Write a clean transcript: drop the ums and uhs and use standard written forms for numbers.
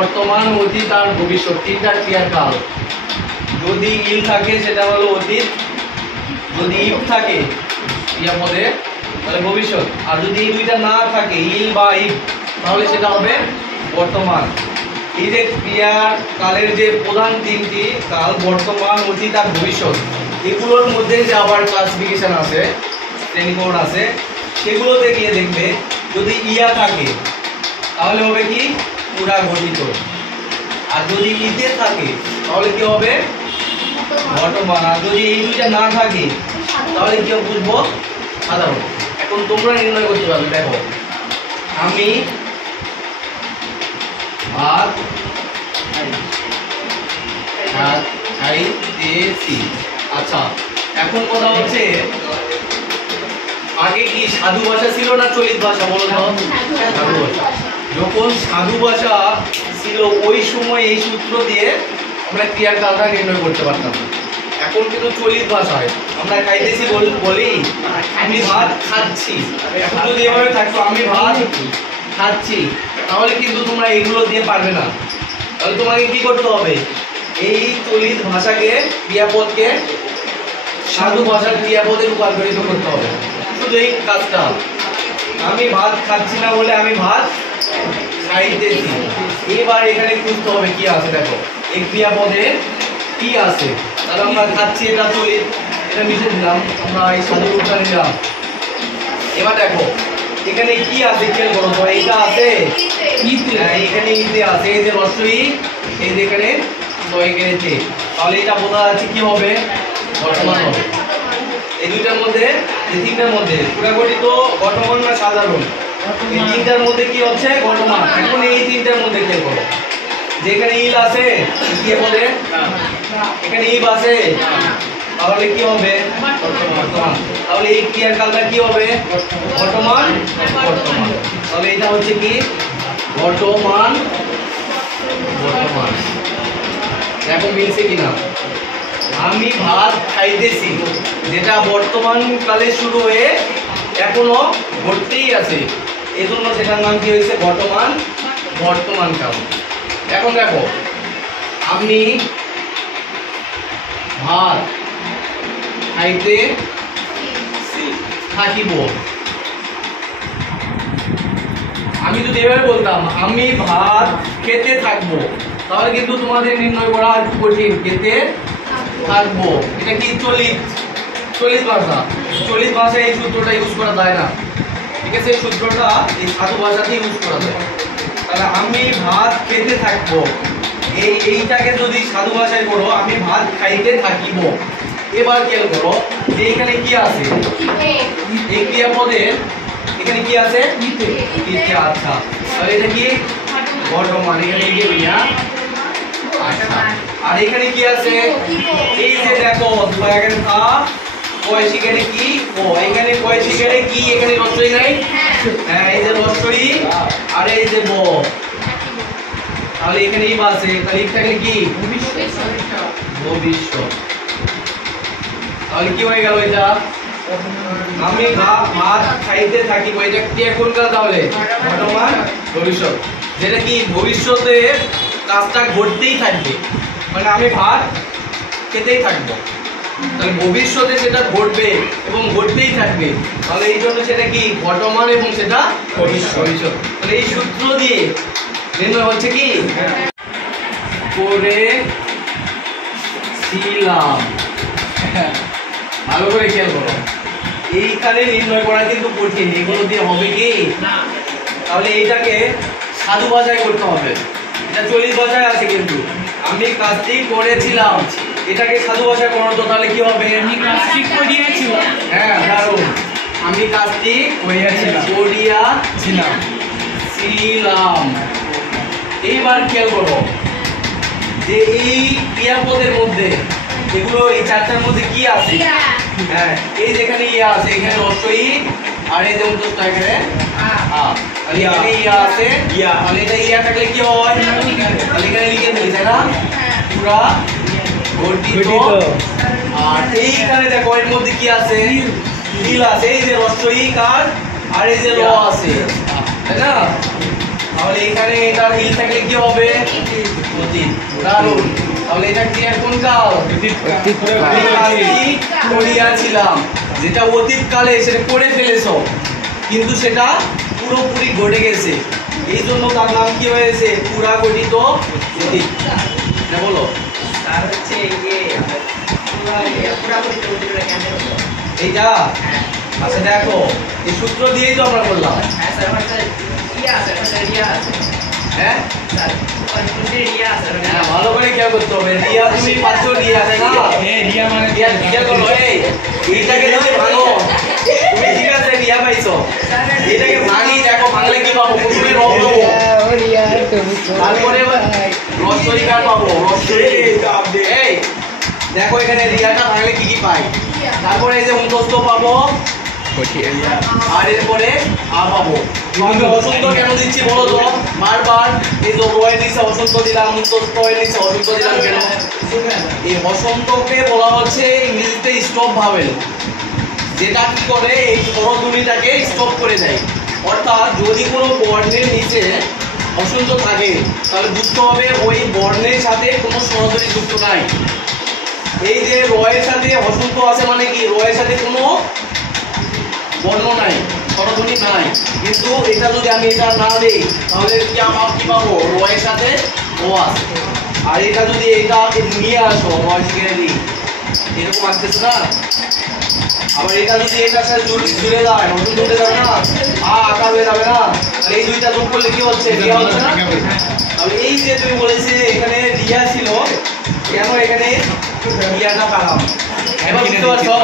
বর্তমান, অতীত আর ভবিষ্যৎ, তিনটা ক্রিয়ার কাল। যদি ইল থাকে সেটা হলো অতীত, যদি ইফ থাকে ক্রিয়াপদে তাহলে ভবিষ্যৎ, আর যদি এই দুইটা না থাকে ইল বা ইফ তাহলে সেটা হবে বর্তমান। এই যে ক্রিয়ার কালের যে প্রধান তিনটি কাল বর্তমান, অতীত আর ভবিষ্যৎ, এগুলোর মধ্যে যে আবার ক্লাসিফিকেশন আছে, শ্রেণীকরণ আছে, সেগুলোতে গিয়ে দেখবে যদি ইয়া থাকে তাহলে হবে কি পুরা গঠিত, আর যদি ইতে থাকে তাহলে কি হবে বর্তমান, আর যদি এই দুইটা না থাকে তাহলে কি বুঝবো সাধারণ। এখন তোমরা নির্ণয় করতে পারবে। দেখো আমি ভাত খাইতেছি। আচ্ছা, এখন কথা হচ্ছে আগে কি সাধু ভাষা ছিল না চলিত ভাষা? বলো তো। সাধু ভাষা। যখন সাধু ভাষা ছিল ওই সময় এই সূত্র দিয়ে আমরা ক্রিয়ার কালটা নির্ণয় করতে পারতাম। এখন কিন্তু চলিত ভাষায় আমরা খাইতেছি বলি আমি ভাত খাচ্ছি। এখন যদি এভাবে থাকতো আমি ভাত খাচ্ছি তাহলে কিন্তু তোমরা এইগুলো দিয়ে পারবে না। তাহলে তোমাকে কি করতে হবে? এই চলিত ভাষাকে ক্রিয়াপদকে সাধু ভাষার ক্রিয়াপদে রূপান্তরিত করতে হবে। শুধু এই কাজটা, আমি ভাত খাচ্ছি না বলে আমি ভাত খাইতেছি। এবার এখানে খুঁজতে হবে কি আছে। দেখো এই ক্রিয়াপদে কি আছে, তাহলে আমরা খাচ্ছি এটা চলিত, এটা মিশে দিলাম, আমরা এই সাধু রূপটা নিলাম। এবার দেখো এখানে কি আছে খেয়াল করো তো, এইটা আছে এখানে ইতে আছে, এই যে রসই, এই যে এখানে এখানে তে, তাহলে এটা বোঝা যাচ্ছে কি হবে বর্তমান হবে। এই দুইটার মধ্যে, এই তিনটার মধ্যে পুরা গঠিত বর্তমান না সাধারণ, এই তিনটার মধ্যে কি হচ্ছে বর্তমান। এখন এই তিনটার মধ্যে খেয়াল করো, যেখানে ইল আছে কি বলে, এখানে ইব আছে, তাহলে কি হবে বর্তমান। তাহলে এই ক্রিয়ার কালটা কি হবে বর্তমান বর্তমান। তাহলে এটা হচ্ছে কি বর্তমান বর্তমান। দেখো মিলছে কিনা। আমি ভাত খাইতেছি যেটা বর্তমান কালে শুরু হয়ে এখনো ঘটতেই আছে, এজন্য সেটার নাম কি হয়েছে বর্তমান বর্তমান কাল। এখন দেখো আমি ভাত খাইতে থাকিব, আমি যদি এভাবে বলতাম আমি ভাত খেতে থাকবো তাহলে কিন্তু তোমাদের নির্ণয় করা কঠিন। খেতে থাকবো এটা কি চলিত চলিত ভাষা, চলিত ভাষায় এই সূত্রটা ইউজ করা যায় না, ঠিক আছে? এই সূত্রটা এই সাধু ভাষাতে ইউজ করা যায়। তাহলে আমি ভাত খেতে থাকবো, এইটাকে যদি সাধু ভাষায় করো আমি ভাত খাইতে থাকিব। এবার খেয়াল করো যে এখানে কি আছে, এই ক্রিয়াপদের এখানে কি আছে ইতে। আচ্ছা, তাহলে এটা কি বর্তমান, এখানে ইয়া। আচ্ছা, আর এখানে কি আছে এই যে দেখো এখানে কা কয় সেখানে কি ও, এখানে কয় সেখানে কি, এখানে রস্বই নাই, হ্যাঁ এই যে রস্বই আর এই যে ব, তাহলে এখানে ইব আছে, তাহলে ইবটাকে কি ভবিষ্যৎ। তাহলে কি হয়ে গেল এটা আমি ভাত খাইতে থাকি, এটা কি এখন কাল তাহলে বর্তমান ভবিষ্যৎ, যেটা কি ভবিষ্যতে কাজটা ঘটতেই থাকবে, মানে আমি ভাত খেতেই থাকবো, তাহলে ভবিষ্যতে সেটা ঘটবে এবং ঘটতেই থাকবে, তাহলে এই জন্য সেটা কি বর্তমান এবং সেটা ভবিষ্যৎ। তাহলে এই সূত্র দিয়ে নির্ণয় হচ্ছে কি করেছিলাম। ভালো করে খেয়াল করো, এইখানে নির্ণয় করা কিন্তু কঠিন, এগুলো দিয়ে হবে কি না। তাহলে এইটাকে সাধু ভাষায় করতে হবে, এটা চলিত ভাষায় আছে কিন্তু আমি কাজটি করেছিলাম, এটাকে সাধু ভাষায় করো তো তাহলে কি হবে আমি কাজটি করিয়াছিলাম। হ্যাঁ দারুণ, আমি কাজটি করিয়াছিলাম। এইবার খেয়াল করো যে এই ক্রিয়াপদের মধ্যে এগুলো এই চারটার মধ্যে কি আছে, হ্যাঁ এই যেখানে ইয়া আছে এখানে রস্বই আর এই যে উত্তরটা এখানে আর এখানে ইয়া আছে, তাহলে এটা ইয়া থাকলে কি হয় তাহলে এখানে লিখে দিই তাই না পুরা গঠিত। আর এইখানে দেখো এর মধ্যে কি আছে ইল আছে, এই যে রস্বই কার আর এই যে ল আছে তাই না। তাহলে এখানে এটার হিল থাকলে কি হবে? অতীত। দারুণ। তাহলে এটা ক্রিয়ার কোন কাল? করিয়াছিলাম, যেটা অতীত কালে সেটা করে ফেলেছো, কিন্তু সেটা পুরোপুরি ঘটে গেছে, এই জন্য তার নাম কি হয়েছে? পুরা গঠিত অতীত। বলো আর হচ্ছে এইটা। আচ্ছা দেখো, এই সূত্র দিয়েই তো আমরা করলাম। হ্যাঁ স্যার, আমার স্যার রিয়া আছে, স্যার রিয়া আছে। হ্যাঁ স্যার রিয়া আছে। হ্যাঁ, ভালো করে খেয়াল করতে হবে। রিয়া তুমি পাচ্ছ, রিয়া তাই না? রিয়া মানে রিয়া করো। এইটাকে যদি ভাঙো, তুমি ঠিক আছে রিয়া পাইছো, এটাকে ভাঙি, দেখো ভাঙলে কি পাবো? প্রথমে রং পাবো, তারপরে রস্বইকার পাবো। এই দেখো এখানে রিয়াটা ভাঙলে কি কি পাই? তারপরে এই যে মুখস্থ পাবো, আর এরপরে আ পাবো। আমি অসন্ত কেন দিচ্ছি বলো তো? বারবার এই তো রয়ের নিচে অসন্ত দিলাম, মুখস্থ এর নিচে অসন্ত দিলাম কেন? এই অসন্তকে বলা হচ্ছে ইংরেজিতে স্টপ ভাবেল, যেটা কি করে এই স্বরধ্বনিটাকে স্টপ করে দেয়। অর্থাৎ যদি কোনো বর্ণের নিচে অসন্ত থাকে তাহলে বুঝতে হবে ওই বর্ণের সাথে কোনো স্বরধ্বনি যুক্ত নাই। এই যে রয়ের সাথে অসন্ত আছে মানে কি? রয়ের সাথে কোনো বর্ণ নাই, স্বরধ্বনি নাই। কিন্তু এটা যদি আমি এটা না দিই তাহলে কি আমার কি পাবো? রয়ের সাথে ও আছে। আর এটা যদি এটা নিয়ে আসো রয় শিখে দিই, এরকম আসতেছে না? আবার এটা যদি এটার সাথে জুড়ে যায়, নতুন জুড়ে যাবে না, আকার হয়ে যাবে না? আর এই দুইটা যোগ করলে কি হচ্ছে? রিয়া হচ্ছে না? তাহলে এই যে তুমি বলেছে এখানে রিয়া ছিল, কেন এখানে রিয়াটা পেলাম? এবার বুঝতে পারছো?